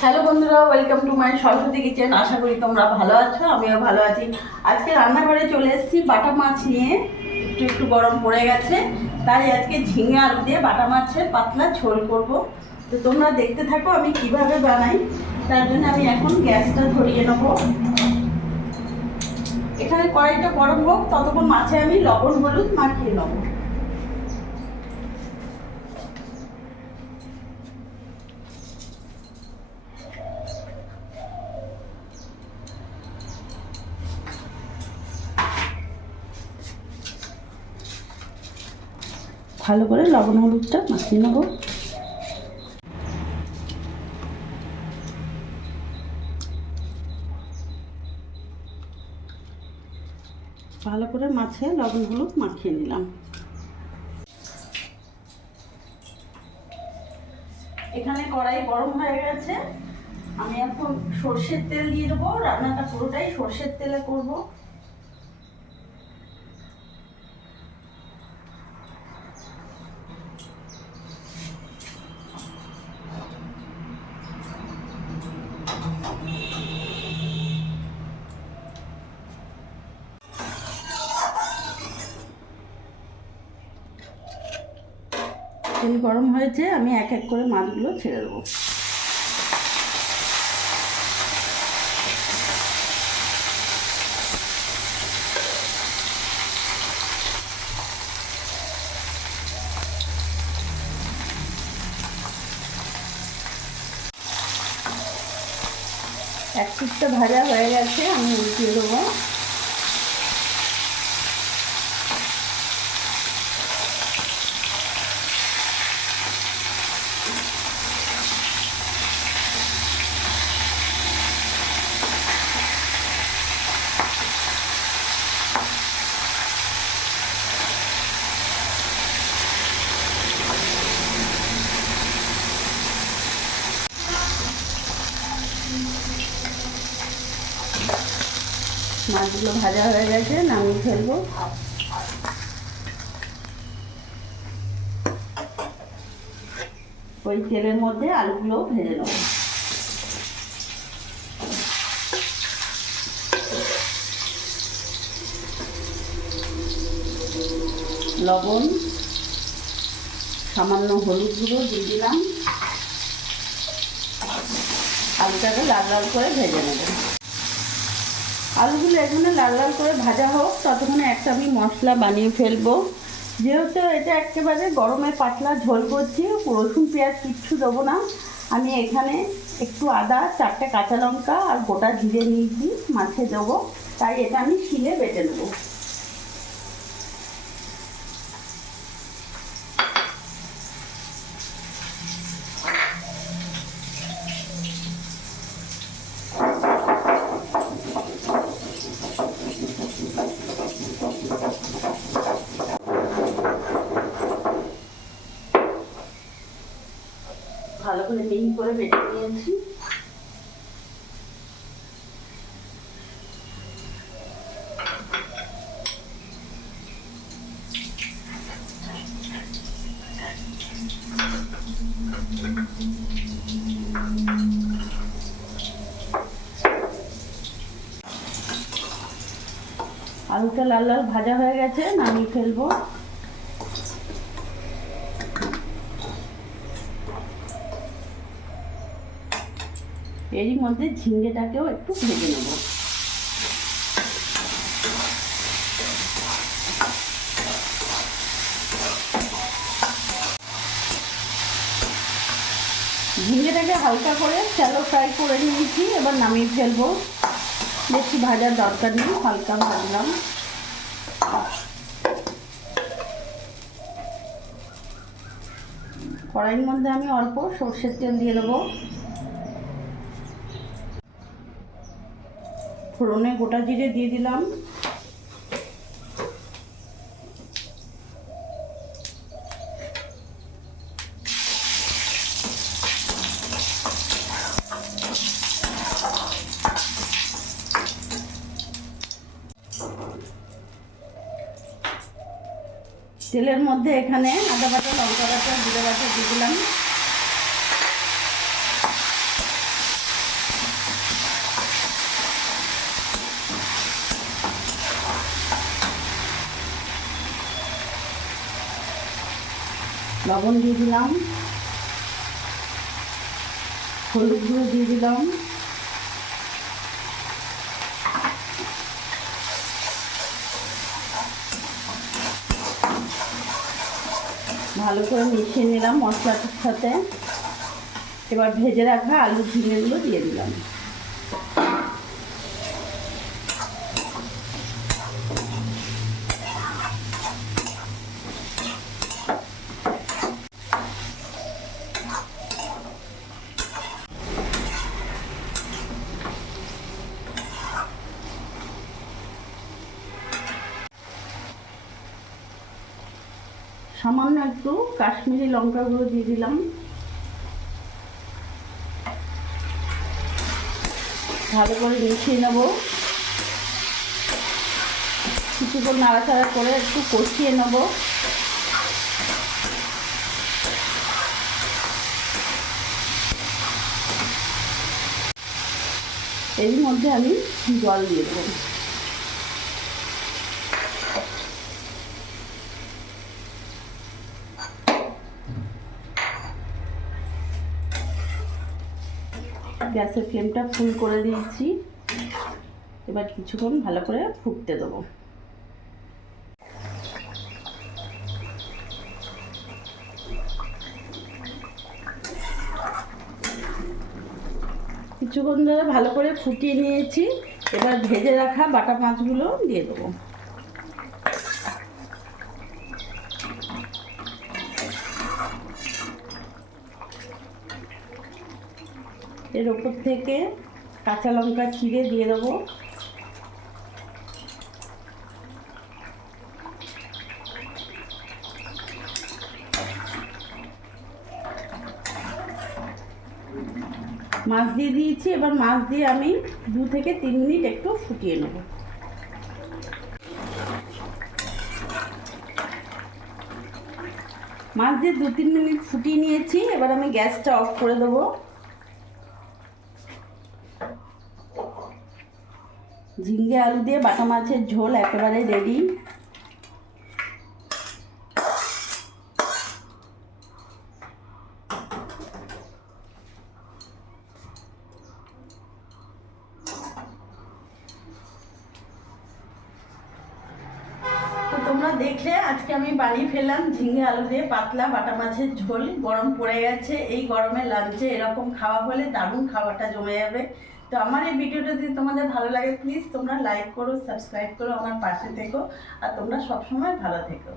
Hello বন্ধুরা, welcome to my Saraswati kitchen. আশা করি তোমরা ভালো আছো, আমিও ভালো আছি। আজকে রান্নাঘরে চলে এসেছি বাটা মাছ নিয়ে। একটু একটু গরম পড়ে গেছে, তাই আজকে ঝিঙে আলু দিয়ে বাটা মাছের পাতলা ঝোল করব। তো তোমরা দেখতে থাকো আমি কিভাবে বানাই। তার জন্য আমি এখন গ্যাসটা ধরিয়ে নেব। এখানে কড়াইটা গরম হোক, ততক্ষণ মাছে আমি লবণ হলুদ মাখিয়ে নেবো। ভালো করে লবণ হলুদটা মাখিয়ে নেব। ভালো করে মাছে লবণ হলুদ মাখিয়ে নিলাম। এখানে কড়াই গরম হয়ে গেছে, আমি এখন সর্ষের তেল দিয়ে দেবো। রান্নাটা পুরোটাই সর্ষের তেলে করব। তেল গরম হয়েছে, আমি এক এক করে মাছগুলো ছেড়ে দেবো। এক পিঠটা ভাজা হয়ে গেছে, আমি উল্টিয়ে দেবো। মাছগুলো ভাজা হয়ে গেছে, নামিয়ে ফেলবো। ওই তেলের মধ্যে আলুগুলো ভেজে নেব। লবণ, সামান্য হলুদ গুঁড়ো দিয়ে দিলাম। আলুটাকে লাল লাল করে ভেজে নেব। আলুগুলো এখানে লাল লাল করে ভাজা হোক, ততক্ষণে একটা আমি মশলা বানিয়ে ফেলবো। যেহেতু এটা একেবারে গরমে পাতলা ঝোল করছি, রসুন পেঁয়াজ কিচ্ছু দেবো না। আমি এখানে একটু আদা, 4টে কাঁচা লঙ্কা আর গোটা জিরে নিয়েছি, মাছে দেবো। তাই এটা আমি শিলে বেটে নেবো। ভালো করে মিহি করে বেটে নিয়েছি। আলুটা লাল লাল ভাজা হয়ে গেছে, নামিয়ে ফেলবো। এরই মধ্যে ঝিঙ্গেটাকেও একটু ভেজে নেব। ঝিঙ্গেটাকে হালকা করে শ্যালো ফ্রাই করে নিয়েছি, এবার নামিয়ে ফেলবো। বেশি ভাজার দরকার নেই, হালকা ভাজলাম। কড়াইয়ের মধ্যে আমি অল্প সর্ষের তেল দিয়ে দেবো। ফোড়নে গোটা জিরে দিয়ে দিলাম। তেলের মধ্যে এখানে আদা বাটা, লঙ্কা বাটা, জিরে বাটা দিয়ে দিলাম। লবণ দিয়ে দিলাম, হলুদ গুঁড়ো দিয়ে দিলাম, ভালো করে মিশিয়ে নিলাম মশলাটার সাথে। এবার ভেজে রাখা আলু ঝিঙেগুলো দিয়ে দিলাম। সামান্য একটু কাশ্মীরি লঙ্কা গুঁড়ো দিয়ে দিলাম। ভালো করে মিশিয়ে নেব। কিছুক্ষণ নাড়াচাড়া করে একটু কষিয়ে নেব। এর মধ্যে আমি জল দিয়ে দেবো। গ্যাসের ফ্লেমটা ফুল করে দিয়েছি। এবার কিছুক্ষণ ভালো করে ফুটতে দেবো। কিছুক্ষণ ধরে ভালো করে ফুটিয়ে নিয়েছি। এবার ভেজে রাখা বাটা মাছগুলো দিয়ে দেবো। এর ওপর থেকে কাঁচা লঙ্কা চিড়ে দিয়ে দেবো। মাছ দিয়ে দিয়েছি। এবার মাছ দিয়ে আমি 2 থেকে 3 মিনিট একটু ফুটিয়ে নেব। মাছ দিয়ে 2-3 মিনিট ফুটিয়ে নিয়েছি। এবার আমি গ্যাসটা অফ করে দেবো। ঝিঙ্গে আলু দিয়ে বাটা মাছের ঝোল একেবারে রেডি। তো তোমরা দেখলে আজকে আমি বানিয়ে ফেললাম ঝিঙে আলু দিয়ে পাতলা বাটা মাছের ঝোল। গরম পড়ে গেছে, এই গরমে লাঞ্চে এরকম খাওয়া হলে দারুণ খাওয়াটা জমে যাবে। তো আমার এই ভিডিওটা যদি তোমাদের ভালো লাগে প্লিজ তোমরা লাইক করো, সাবস্ক্রাইব করো, আমার পাশে থেকো। আর তোমরা সবসময় ভালো থেকো।